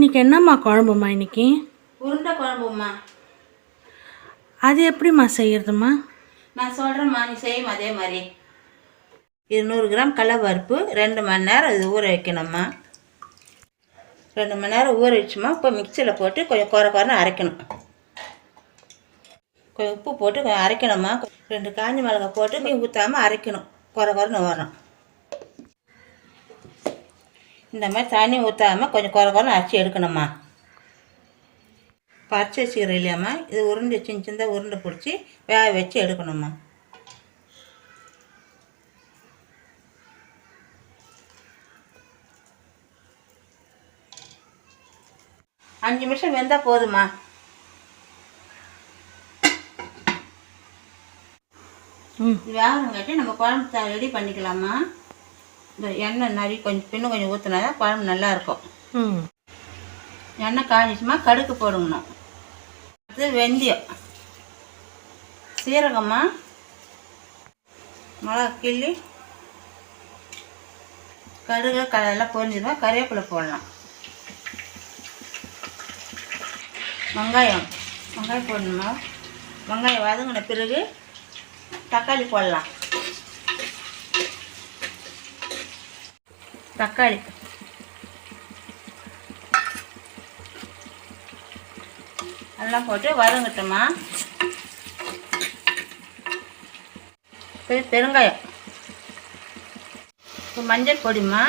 இன்னைக்கு என்னம்மா குழம்புமா இன்னைக்கு? உருண்டை குழம்பும்மா. அது எப்படிம்மா செய்யறதும்மா? நான் சொல்கிறேம்மா நீ செய்யும் அதே மாதிரி. இது நூறு கிராம் கடலப்பருப்பு ரெண்டு மணி நேரம் இது ஊற வைக்கணும்மா. ரெண்டு மணி நேரம் ஊற வச்சுமா இப்போ மிக்சியில் போட்டு கொஞ்சம் குறை குறைன்னு அரைக்கணும். கொஞ்சம் உப்பு போட்டு கொஞ்சம் அரைக்கணும்மா. ரெண்டு காஞ்சி மிளகாய் போட்டு நீ ஊற்றாமல் அரைக்கணும். குறை குறைன்னு வரும் இந்த மாதிரி தண்ணி ஊற்றாமல் கொஞ்சம் குறை குறைன்னு அரைச்சி எடுக்கணும்மா. பறிச்சு வச்சுக்கிறோம் இல்லையாம்மா? இது உருண்டை சின்ன சின்னதாக உருண்டை பிடிச்சி வேக வச்சு எடுக்கணும்மா. அஞ்சு நிமிஷம் வெந்தால் போதுமா வேகணுங்காட்டி நம்ம குழம்பு ரெடி பண்ணிக்கலாமா இந்த எண்ணெய் நிறைய கொஞ்சம் இன்னும் கொஞ்சம் ஊற்றினா தான் குழம்பு நல்லா இருக்கும் ம். எண்ணெய் காஞ்சிச்சுமா கடுகு போடுங்கணும். அடுத்து வெந்தயம். சீரகம்மா மிளகா கிள்ளி கடுகு கடலெல்லாம் பொரிஞ்சிருமா கறிவேப்பிலை போடலாம். வெங்காயம். வெங்காயம் போடணுமா? வெங்காயம் வதங்கின பிறகு தக்காளி போடலாம். தக்காளி. எல்லாம் போட்டு வதங்கட்டுமா? பெருங்காயம். இப்போ மஞ்சள் பொடிமா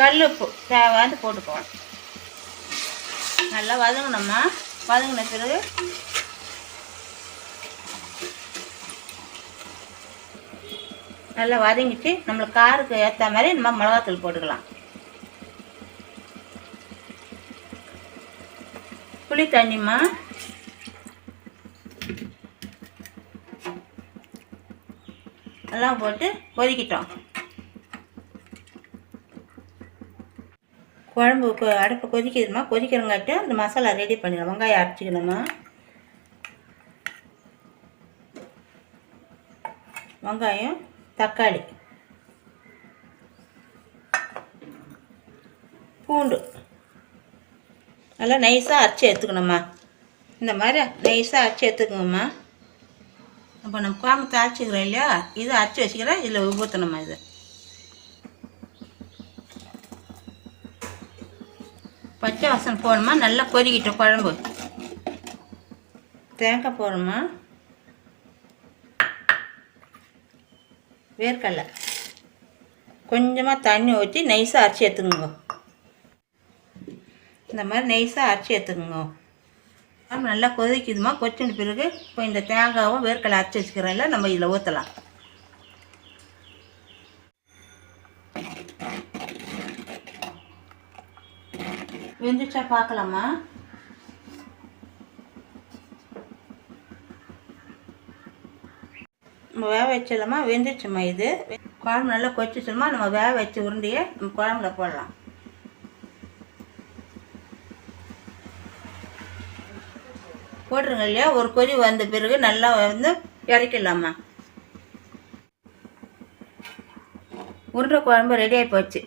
கல் உப்பு தேவையாந்து போட்டுக்குவோம் நல்லா வதங்கணும்மா. வதங்கின பிறகு நல்லா வதங்கிட்டு நம்மளுக்கு காருக்கு ஏற்ற மாதிரி நம்ம மிளகாத்தூள் போட்டுக்கலாம். புளி தண்ணிம்மா. எல்லாம் போட்டு கொதிக்கிட்டோம். குழம்பு அடுப்பு கொதிக்குதுமா கொதிக்கிறங்காட்டி அந்த மசாலா ரெடி பண்ணிடலாம். வெங்காயம் அரைச்சிக்கணுமா வெங்காயம் தக்காளி. பூண்டு. நல்லா நைஸாக அரைச்சி எடுத்துக்கணும்மா. இந்த மாதிரி நைஸாக அரைச்சி எடுத்துக்கோங்கம்மா. அப்போ நம்ம குழம்பு தாளிச்சிக்கிறோம் இல்லையா? இது அரைச்சி வச்சுக்கிறேன். இதில் ஊற்றணுமா இது. பச்சை வாசனை போடணுமா நல்லா கொதிக்கிட்டோம் குழம்பு. தேங்காய் போடணுமா வேர்க்கடலை. கொஞ்சமாக தண்ணி ஊற்றி நைஸாக அரைச்சி எடுத்துக்கோங்க. இந்த மாதிரி நைஸாக அரைச்சி எடுத்துக்கோங்க. நல்லா கொதிக்குதுமா கொச்சின பிறகு இப்போ இந்த தேங்காவும் வேர்க்கடலை அரைச்சி வச்சுக்கிறோம்ல நம்ம இதில் ஊற்றலாம் வெந்துச்சா பார்க்கலாமா? நம்ம வேக வச்சிடலாமா? வெந்துச்சுமா இது? குழம்பு நல்லா கொச்சிச்சோமா நம்ம வேக வச்சு உருண்டையை நம்ம குழம்புல போடலாம். போட்டுருங்க இல்லையா? ஒரு கொதி வந்த பிறகு நல்லா வந்து இறக்கிடலாமா? உருண்டை குழம்பு ரெடி ஆகி போச்சு.